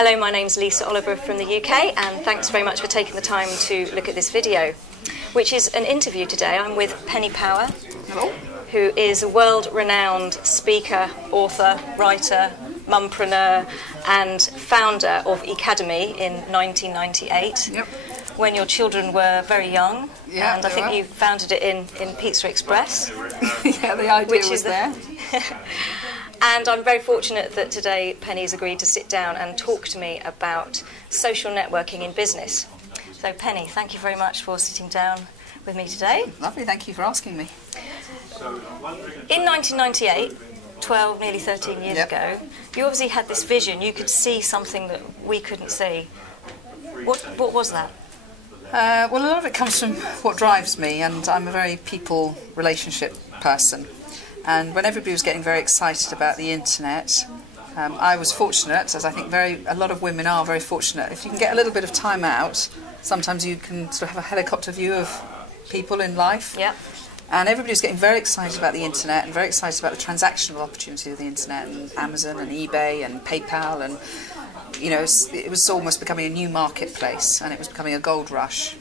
Hello, my name's Lisa Oliver from the UK, and thanks very much for taking the time to look at this video, which is an interview today. I'm with Penny Power, who is a world-renowned speaker, author, writer, mumpreneur, and founder of Ecademy in 1998. Yep. When your children were very young, Yeah, and I think you founded it in Pizza Express. Yeah, the idea was there. And I'm very fortunate that today Penny's agreed to sit down and talk to me about social networking in business. So Penny, thank you very much for sitting down with me today. Lovely, thank you for asking me. In 1998, nearly 13 years ago, you obviously had this vision. You could see something that we couldn't see. What was that? Well, a lot of it comes from what drives me, and I'm a very people relationship person. And when everybody was getting very excited about the internet, I was fortunate, as I think a lot of women are very fortunate. If you can get a little bit of time out, sometimes you can sort of have a helicopter view of people in life. Yeah. And everybody was getting very excited about the internet and very excited about the transactional opportunity of the internet, and Amazon and eBay and PayPal, and you know, it was almost becoming a new marketplace, and it was becoming a gold rush.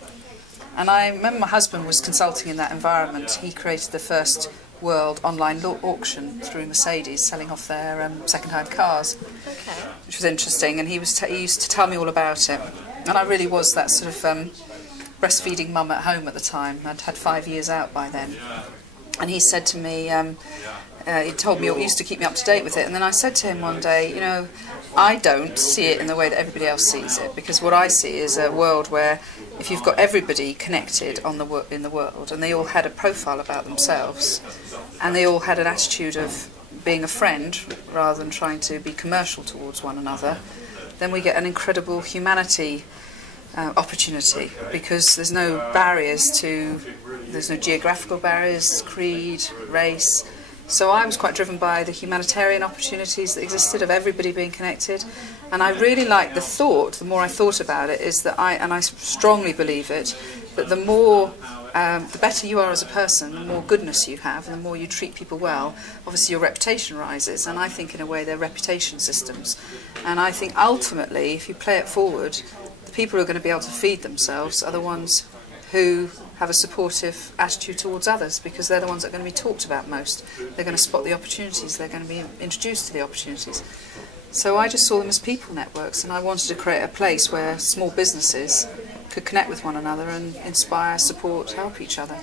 And I remember my husband was consulting in that environment. He created the first world online auction through Mercedes, selling off their second-hand cars, which was interesting. And he used to tell me all about it. And I really was that sort of breastfeeding mum at home at the time. I'd had 5 years out by then. And he said to me, he told me, he used to keep me up to date with it. And then I said to him one day, you know, I don't see it in the way that everybody else sees it, because what I see is a world where if you've got everybody connected in the world, and they all had a profile about themselves, and they all had an attitude of being a friend rather than trying to be commercial towards one another, then we get an incredible humanity opportunity, because there's no barriers there's no geographical barriers, creed, race. So I was quite driven by the humanitarian opportunities that existed of everybody being connected. And I really liked the thought, the more I thought about it, is that I strongly believe it, that the better you are as a person, the more goodness you have, and the more you treat people well, obviously your reputation rises. And I think in a way they're reputation systems. And I think ultimately, if you play it forward, the people who are going to be able to feed themselves are the ones who have a supportive attitude towards others, because they're the ones that are going to be talked about most. They're going to spot the opportunities, they're going to be introduced to the opportunities. So I just saw them as people networks, and I wanted to create a place where small businesses could connect with one another and inspire, support, help each other.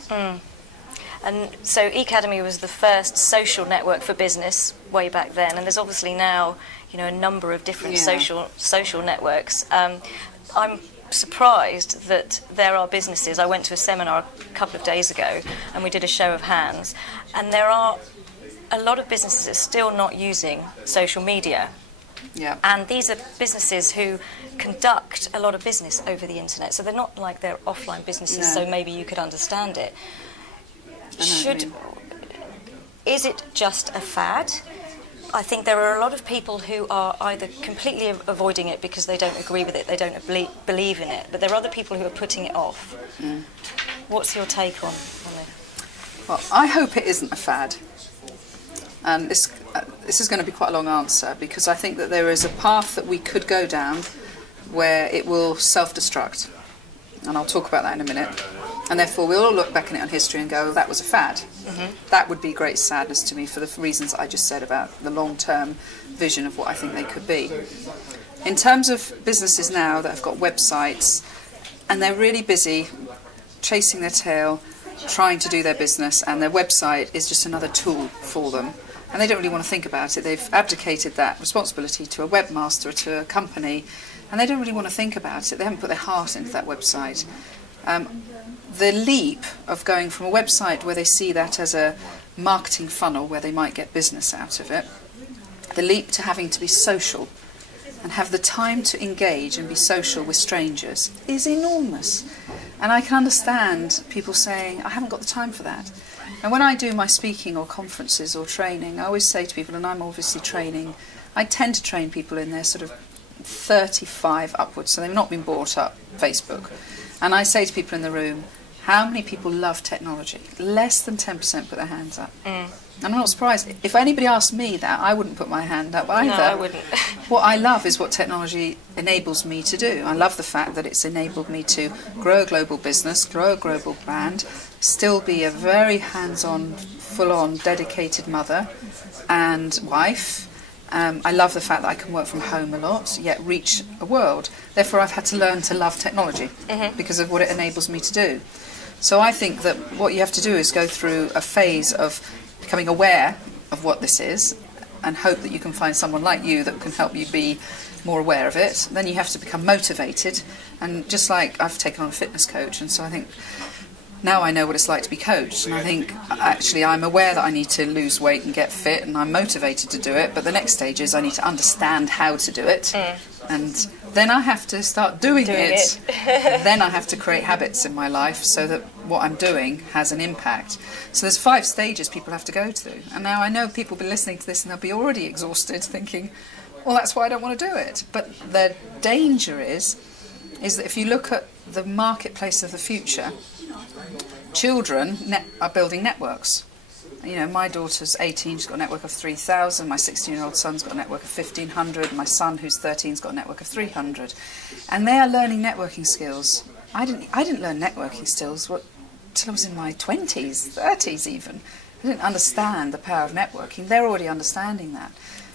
And so Ecademy was the first social network for business way back then, and there's obviously now, you know, a number of different social networks. I'm surprised that there are businesses. I went to a seminar a couple of days ago and we did a show of hands, and there are a lot of businesses that are still not using social media. Yeah. And these are businesses who conduct a lot of business over the internet, so they're not like they're offline businesses, so maybe you could understand it. Is it just a fad? I think there are a lot of people who are either completely avoiding it because they don't agree with it, they don't believe in it, but there are other people who are putting it off. What's your take on it? Well, I hope it isn't a fad. And this is going to be quite a long answer, because I think that there is a path that we could go down where it will self-destruct. And I'll talk about that in a minute. And therefore we'll all look back on it on history and go, that was a fad. That would be great sadness to me for the reasons I just said about the long-term vision of what I think they could be. In terms of businesses now that have got websites, and they're really busy chasing their tail, trying to do their business, and their website is just another tool for them, and they don't really want to think about it. They've abdicated that responsibility to a webmaster or to a company, and they don't really want to think about it. They haven't put their heart into that website. The leap of going from a website where they see that as a marketing funnel where they might get business out of it, the leap to having to be social and have the time to engage and be social with strangers is enormous. And I can understand people saying, I haven't got the time for that. And when I do my speaking or conferences or training, I always say to people, and I'm obviously training, I tend to train people in their sort of 35 upwards, so they've not been brought up Facebook. And I say to people in the room, how many people love technology? Less than 10% put their hands up. I'm not surprised. If anybody asked me that, I wouldn't put my hand up either. No, I wouldn't. What I love is what technology enables me to do. I love the fact that it's enabled me to grow a global business, grow a global brand, still be a very hands-on, full-on, dedicated mother and wife. I love the fact that I can work from home a lot, yet reach a world. Therefore, I've had to learn to love technology because of what it enables me to do. So I think that what you have to do is go through a phase of becoming aware of what this is and hope that you can find someone like you that can help you be more aware of it. Then you have to become motivated, and just like I've taken on a fitness coach, and so I think now I know what it's like to be coached, and I think actually I'm aware that I need to lose weight and get fit, and I'm motivated to do it, but the next stage is I need to understand how to do it, and then I have to start doing it. Then I have to create habits in my life so that what I'm doing has an impact. So there's 5 stages people have to go through, and now I know people will be listening to this and they'll be already exhausted thinking, well, that's why I don't want to do it. But the danger is that if you look at the marketplace of the future, children are building networks. You know, my daughter's 18, she's got a network of 3,000, my 16-year-old son's got a network of 1,500, my son who's 13's got a network of 300. And they are learning networking skills. I didn't learn networking skills until I was in my 20s, 30s even. I didn't understand the power of networking. They're already understanding that.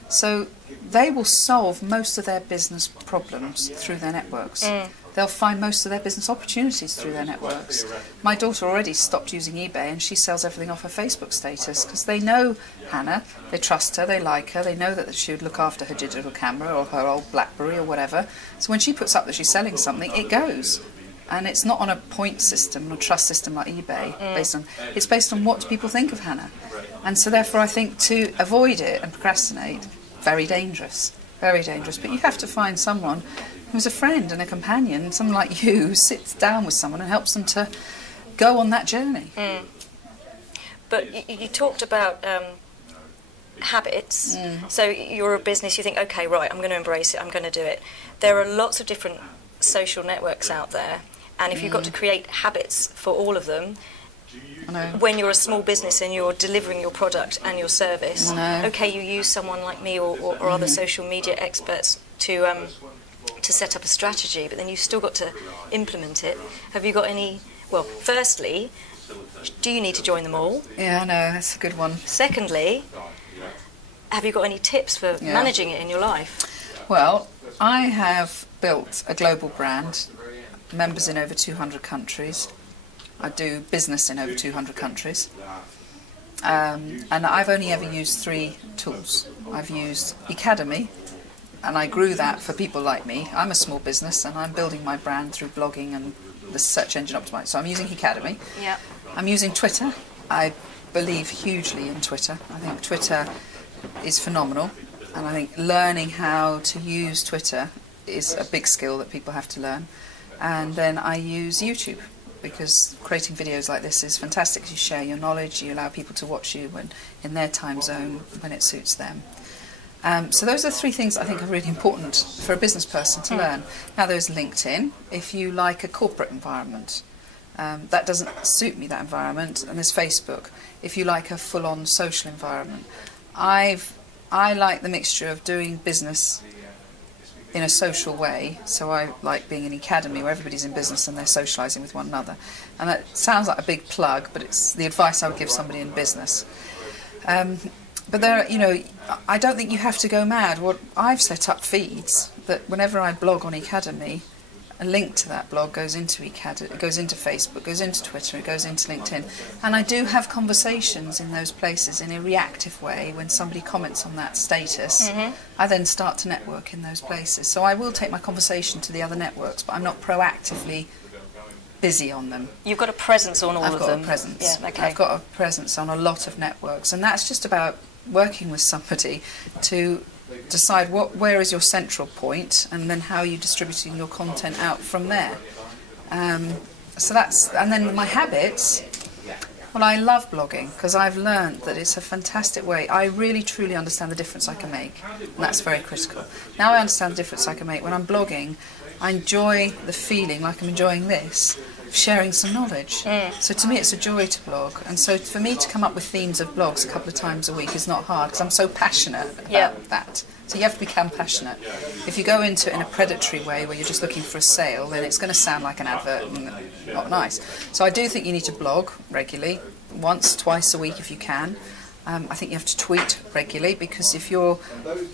So they will solve most of their business problems through their networks. They'll find most of their business opportunities through their networks. My daughter already stopped using eBay and she sells everything off her Facebook status because they know Hannah, they trust her, they like her, they know that she would look after her digital camera or her old BlackBerry or whatever. So when she puts up that she's selling something, it goes. And it's not on a point system or trust system like eBay. It's based on what do people think of Hannah. And so therefore I think to avoid it and procrastinate, very dangerous, very dangerous. But you have to find someone who's a friend and a companion, someone like you who sits down with someone and helps them to go on that journey. But you talked about habits. So you're a business, you think, okay, right, I'm going to embrace it, I'm going to do it. There are lots of different social networks out there, and if you've got to create habits for all of them, when you're a small business and you're delivering your product and your service, okay, you use someone like me or other social media experts to set up a strategy, but then you've still got to implement it. Have you got any... Well, firstly, do you need to join them all? Yeah, I know, that's a good one. Secondly, have you got any tips for managing it in your life? Well, I have built a global brand, members in over 200 countries. I do business in over 200 countries. And I've only ever used 3 tools. I've used Ecademy, and I grew that for people like me. I'm a small business and I'm building my brand through blogging and the search engine optimization. So I'm using Ecademy. Yeah. I'm using Twitter. I believe hugely in Twitter. I think Twitter is phenomenal, and I think learning how to use Twitter is a big skill that people have to learn. And then I use YouTube, because creating videos like this is fantastic. You share your knowledge, you allow people to watch you when in their time zone when it suits them. So those are 3 things I think are really important for a business person to learn. Now there's LinkedIn, if you like a corporate environment. That doesn't suit me, that environment. And there's Facebook, if you like a full-on social environment. I like the mixture of doing business in a social way, so I like being in Ecademy where everybody's in business and they're socialising with one another. And that sounds like a big plug, but it's the advice I would give somebody in business. But there, you know, I don't think you have to go mad. What I've set up feeds that whenever I blog on Ecademy, a link to that blog goes into Ecademy, it goes into Facebook, goes into Twitter, it goes into LinkedIn, and I do have conversations in those places in a reactive way. When somebody comments on that status, I then start to network in those places. So I will take my conversation to the other networks, but I'm not proactively busy on them. You've got a presence on all of them. I've got a presence. Yeah, okay. I've got a presence on a lot of networks, and that's just about working with somebody to decide where is your central point, and then how are you distributing your content out from there. So that's, and then my habits. Well, I love blogging because I've learned that it's a fantastic way. I really truly understand the difference I can make, and that's very critical. Now I understand the difference I can make when I'm blogging. I enjoy the feeling, like I'm enjoying this, sharing some knowledge. So to me it's a joy to blog, and so for me to come up with themes of blogs a couple of times a week is not hard because I'm so passionate about that. So you have to become passionate. If you go into it in a predatory way where you're just looking for a sale, then it's going to sound like an advert and not nice. So I do think you need to blog regularly, once, twice a week if you can. I think you have to tweet regularly, because if you've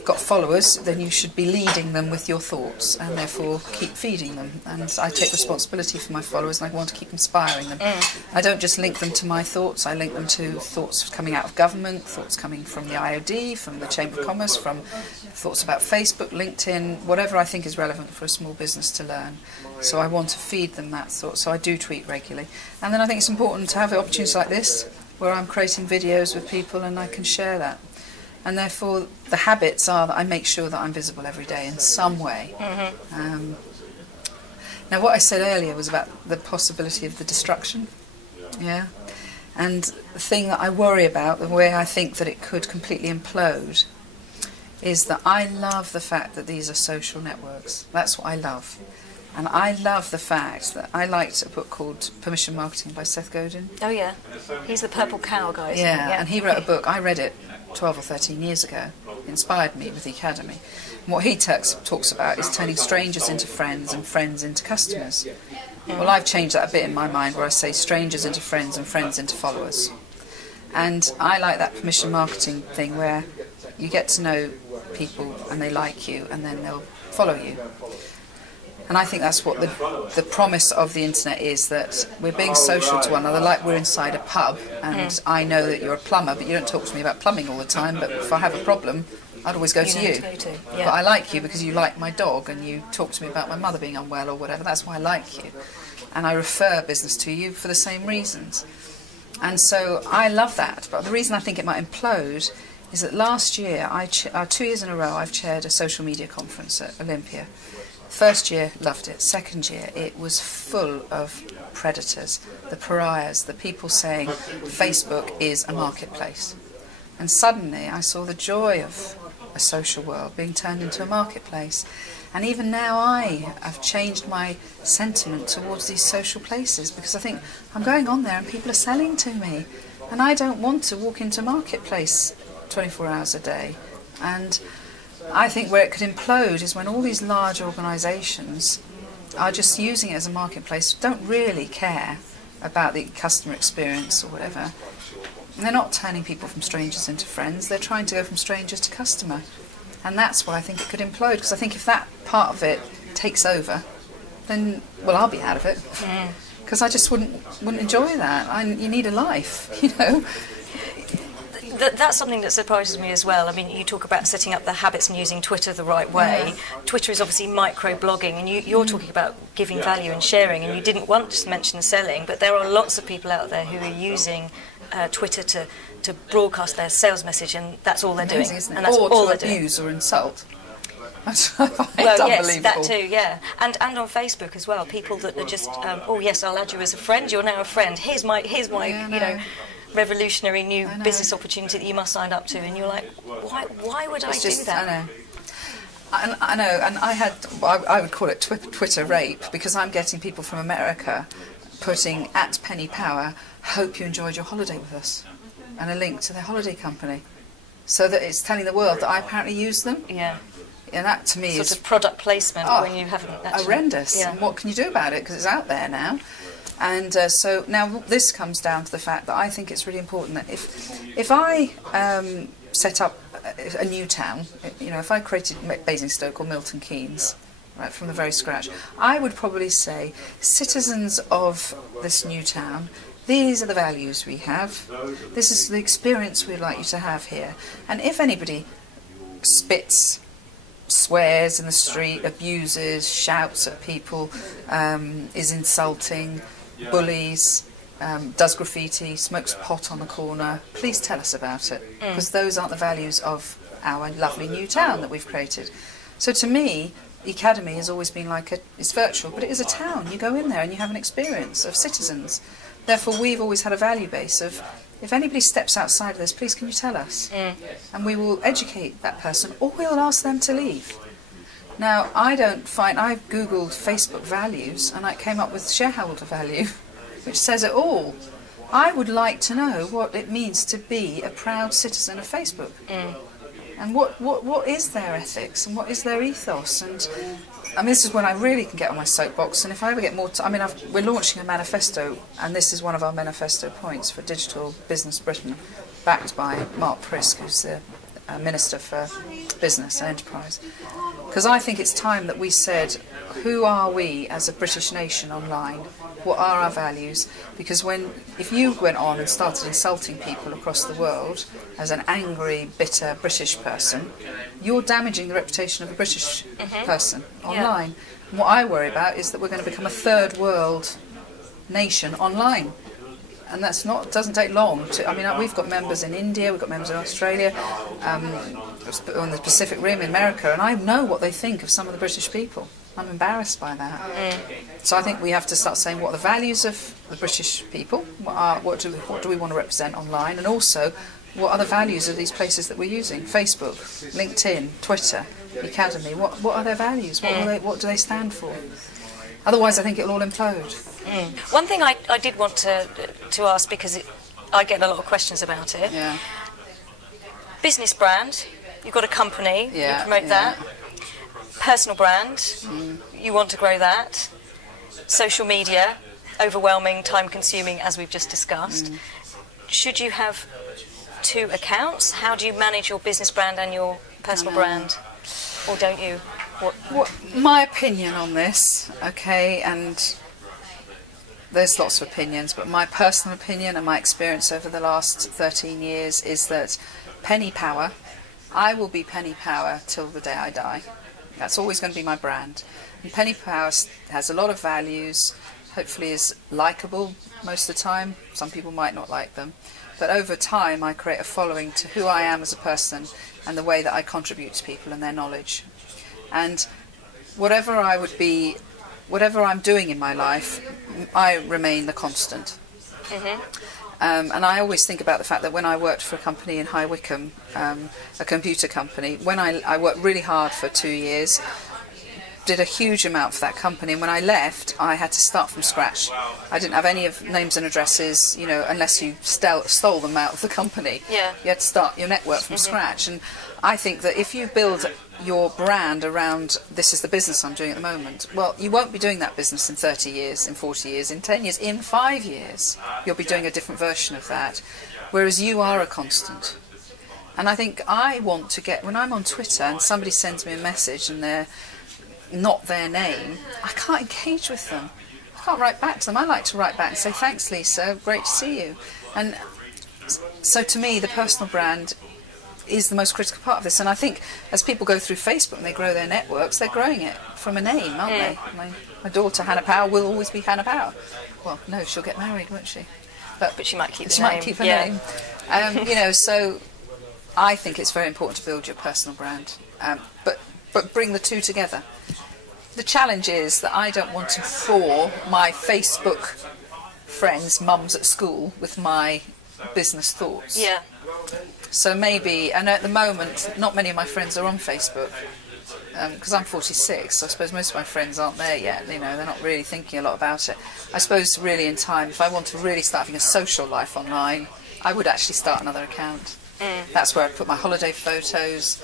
got followers, then you should be leading them with your thoughts and therefore keep feeding them. And I take responsibility for my followers, and I want to keep inspiring them. I don't just link them to my thoughts, I link them to thoughts coming out of government, thoughts coming from the IOD, from the Chamber of Commerce, from thoughts about Facebook, LinkedIn, whatever I think is relevant for a small business to learn. So I want to feed them that thought, so I do tweet regularly. And then I think it's important to have opportunities like this, where I'm creating videos with people and I can share that. And therefore the habits are that I make sure that I'm visible every day in some way. Now what I said earlier was about the possibility of the destruction. Yeah. And the thing that I worry about, the way I think that it could completely implode, is that I love the fact that these are social networks. That's what I love. And I love the fact that I liked a book called Permission Marketing by Seth Godin. Oh yeah, he's the Purple Cow guy. Yeah, and he wrote a book. I read it 12 or 13 years ago. It inspired me with Ecademy. And what he talks about is turning strangers into friends and friends into customers. Well, I've changed that a bit in my mind, where I say strangers into friends and friends into followers. And I like that permission marketing thing, where you get to know people and they like you and then they'll follow you. And I think that's what the promise of the internet is, that we're being social to one another, like we're inside a pub, and I know that you're a plumber, but you don't talk to me about plumbing all the time, but if I have a problem, I'd always go to you. But I like you because you like my dog, and you talk to me about my mother being unwell or whatever. That's why I like you. And I refer business to you for the same reasons. And so I love that. But the reason I think it might implode is that last year, 2 years in a row, I've chaired a social media conference at Olympia. First year, loved it. Second year, it was full of predators, the pariahs, the people saying Facebook is a marketplace. And suddenly I saw the joy of a social world being turned into a marketplace. And even now I have changed my sentiment towards these social places, because I think I'm going on there and people are selling to me. And I don't want to walk into a marketplace 24 hours a day. And I think where it could implode is when all these large organisations are just using it as a marketplace, don't really care about the customer experience or whatever. And they're not turning people from strangers into friends, they're trying to go from strangers to customer. And that's why I think it could implode, because I think if that part of it takes over, then, well, I'll be out of it. Because I just wouldn't enjoy that. You need a life, you know. That's something that surprises me as well. I mean, you talk about setting up the habits and using Twitter the right way. Twitter is obviously micro-blogging, and you're talking about giving value and sharing, and you didn't once mention selling, but there are lots of people out there who are using Twitter to broadcast their sales message, and that's all they're doing. And that's all they're doing. Or to abuse or insult. That's well, yes, that too, yeah. And on Facebook as well, people that are just, oh yes, I'll add you as a friend, you're now a friend, here's my you know, revolutionary new business opportunity that you must sign up to, and you're like, why would I do that? I know, and I would call it Twitter rape, because I'm getting people from America putting at Penny Power, hope you enjoyed your holiday with us, and a link to their holiday company, so that it's telling the world that I apparently use them. Yeah. And that to me is sort of product placement when you haven't actually... horrendous. Yeah. And what can you do about it? Because it's out there now. And so now this comes down to the fact that I think it's really important that if I set up a new town, you know, if I created Basingstoke or Milton Keynes, right, from the very scratch, I would probably say, citizens of this new town, these are the values we have, this is the experience we'd like you to have here. And if anybody spits, swears in the street, abuses, shouts at people, is insulting, bullies, does graffiti, smokes pot on the corner, please tell us about it, because those aren't the values of our lovely new town that we've created. So to me, Ecademy has always been like it's virtual, but it is a town. You go in there and you have an experience of citizens. Therefore, we've always had a value base of, if anybody steps outside of this, please can you tell us? And we will educate that person, or we'll ask them to leave. Now, I've Googled Facebook values and I came up with shareholder value, which says it all. I would like to know what it means to be a proud citizen of Facebook. And what is their ethics and what is their ethos? And I mean, this is when I really can get on my soapbox. And if I ever get more, we're launching a manifesto, and this is one of our manifesto points for Digital Business Britain, backed by Mark Prisk, who's the Minister for Business and Enterprise. Because I think it's time that we said, who are we as a British nation online? What are our values? Because if you went on and started insulting people across the world as an angry, bitter British person, you're damaging the reputation of a British person online. Yeah. And what I worry about is that we're going to become a third world nation online. And doesn't take long. We've got members in India, we've got members in Australia, on the Pacific Rim in America, and I know what they think of some of the British people. I'm embarrassed by that. So I think we have to start saying what are the values of the British people, what do we want to represent online, and also what are the values of these places that we're using? Facebook, LinkedIn, Twitter, the Academy. What are their values? What do they stand for? Otherwise, I think it'll all implode. One thing I did want to ask, because I get a lot of questions about it. Yeah. Business brand, you've got a company, you promote that. Personal brand, you want to grow that. Social media, overwhelming, time-consuming, as we've just discussed. Should you have 2 accounts? How do you manage your business brand and your personal brand? Or don't you? What my opinion on this, okay, and there's lots of opinions, but my personal opinion and my experience over the last 13 years is that Penny Power, I will be Penny Power till the day I die. That's always going to be my brand. And Penny Power has a lot of values, hopefully is likeable most of the time. Some people might not like them. But over time I create a following to who I am as a person and the way that I contribute to people and their knowledge. And whatever I'm doing in my life, I remain the constant. And I always think about the fact that when I worked for a company in High Wycombe, a computer company, when I worked really hard for 2 years, did a huge amount for that company, and when I left I had to start from scratch. I didn't have any of names and addresses, unless you stole them out of the company. Yeah. You had to start your network from scratch. And I think that if you build your brand around, this is the business I'm doing at the moment, well, you won't be doing that business in 30 years, in 40 years, in 10 years, in 5 years. You'll be doing a different version of that, whereas you are a constant. And I think I want to when I'm on Twitter and somebody sends me a message and they're not their name, I can't engage with them. I can't write back to them. I like to write back and say, thanks Lisa, great to see you. And so to me, the personal brand is the most critical part of this. And I think as people go through Facebook and they grow their networks, they're growing it from a name, aren't they? My daughter, Hannah Power, will always be Hannah Power. Well, no, she'll get married, won't she? But she might keep the she name. Might keep her name. So I think it's very important to build your personal brand, but bring the two together. The challenge is that I don't want to bore my Facebook friends' mums at school with my business thoughts. Yeah. So maybe, and at the moment, not many of my friends are on Facebook, because I'm 46, so I suppose most of my friends aren't there yet, they're not really thinking a lot about it. I suppose really in time, if I want to really start having a social life online, I would actually start another account. That's where I'd put my holiday photos,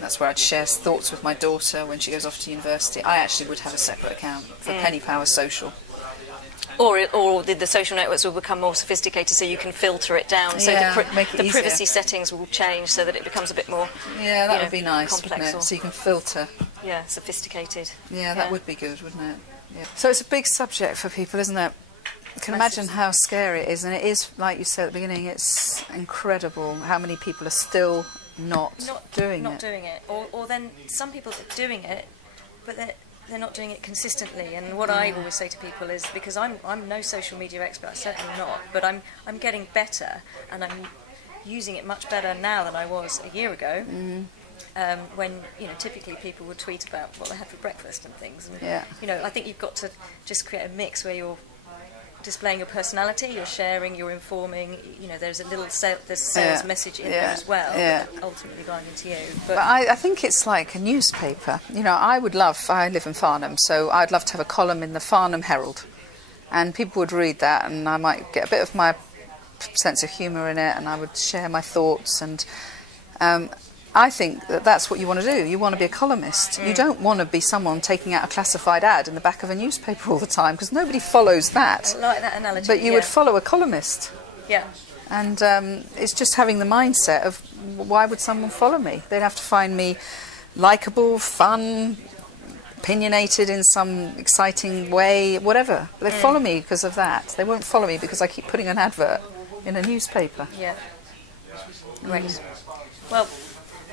that's where I'd share thoughts with my daughter when she goes off to university. I actually would have a separate account for Penny Power Social. Or the social networks will become more sophisticated, so you can filter it down. So the privacy settings will change so that it becomes a bit more. Yeah, that would be nice, complex, wouldn't it? So you can filter. Yeah, sophisticated. Yeah, that would be good, wouldn't it? Yeah. So it's a big subject for people, isn't it? You can imagine how scary it is, and it is, like you said at the beginning, it's incredible how many people are still not doing it. Or then some people are doing it, but they're not doing it consistently. And what I always say to people is, because I'm no social media expert, certainly not, but I'm getting better, and I'm using it much better now than I was a year ago. When typically people would tweet about what they had for breakfast and things. And, I think you've got to just create a mix where you're displaying your personality, you're sharing, you're informing. You know, there's a little there's sales message in there as well, that ultimately going into you. But I think it's like a newspaper. You know, I live in Farnham, so I'd love to have a column in the Farnham Herald, and people would read that, and I might get a bit of my sense of humour in it, and I would share my thoughts. And I think that that's what you want to do. You want to be a columnist. You don't want to be someone taking out a classified ad in the back of a newspaper all the time, because nobody follows that. I like that analogy. But you would follow a columnist. Yeah. And it's just having the mindset of, why would someone follow me? They'd have to find me likeable, fun, opinionated in some exciting way, whatever. They follow me because of that. They won't follow me because I keep putting an advert in a newspaper. Yeah. Great. Well,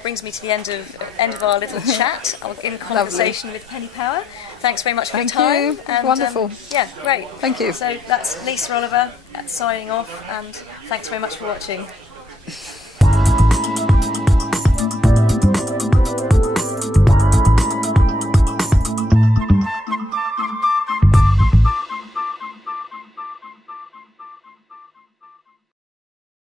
brings me to the end of our little chat in conversation with Penny Power. Thanks very much for your time. Thank you. And, wonderful. Yeah, great. Thank you. So that's Lisa Oliver signing off, and thanks very much for watching.